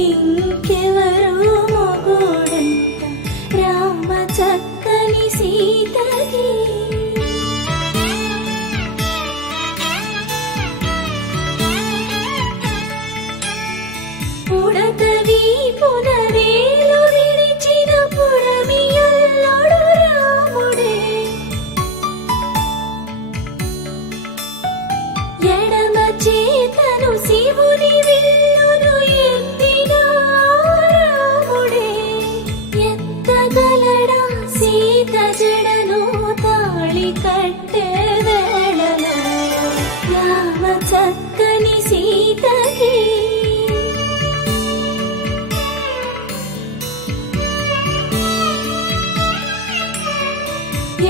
ఇంకెవరు మొగుడంట రామ చక్కని సీతకి. ఉడతవి పునవేలు విడిచిన పుడమియల్లోడు రాముడే. ఎడమ చేతను శివుని విల్లును ఎత్తిన రాముడే. ఎత్తగలడా సీత జడను తాళి కట్టే వేళలో రామ చక్కని సీతకి.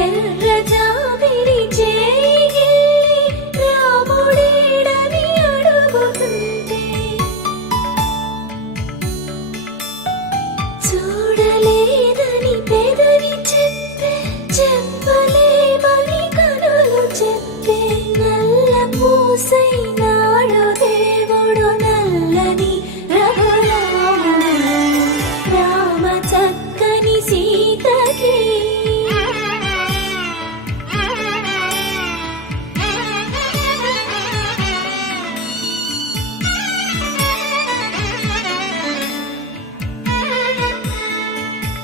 ఎర్ర జాబిలి చేయి రాముడేడని అడుగుతుంటే చూడలేదని పెదవి చెప్పే చెప్పలేమని కనులు చెప్పే. నల్ల పూసైనాడు దేవుడు నల్లని రఘురాముడు రామ చక్కని సీతకి.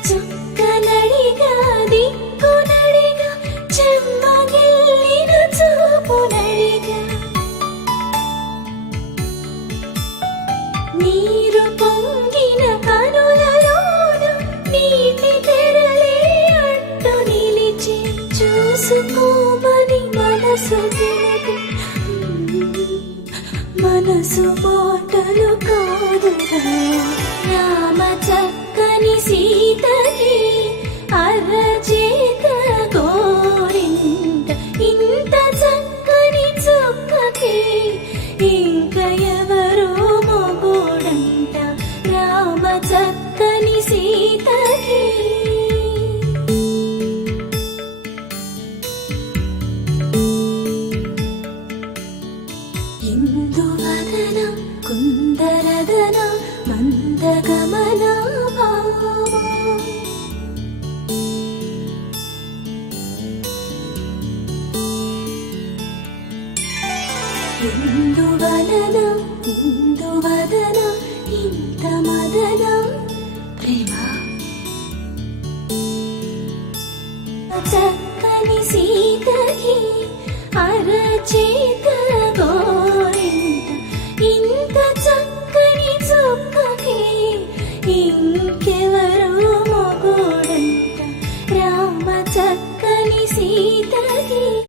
చుక్కనడిగా దిక్కునడిగా చెమ్మగిల్లిన చూపునడిగా నీరు పొంగిన కనులలోన నీటి తెరలే అడ్డు నిలిచి చూసుకోమని మనసు తెలిపి మనసు మాటలు కాదుగా రామ చక్కని సీతకి. అరచేత గోరింట ఇంత చక్కని చుక్కకి ఇంక ఎవరు మొగుడంట రామ చక్కని సీతకి. ఇందువదన కుందరదన మందగమన ఇందువలన ఇందువదన ఇంత మదన ప్రేమ చక్కని సీతకి. అరచేత గోరింట ఇంత చక్కని చుక్కకి ఇంకెవరు మొగుడంట రామ చక్కని సీతకి.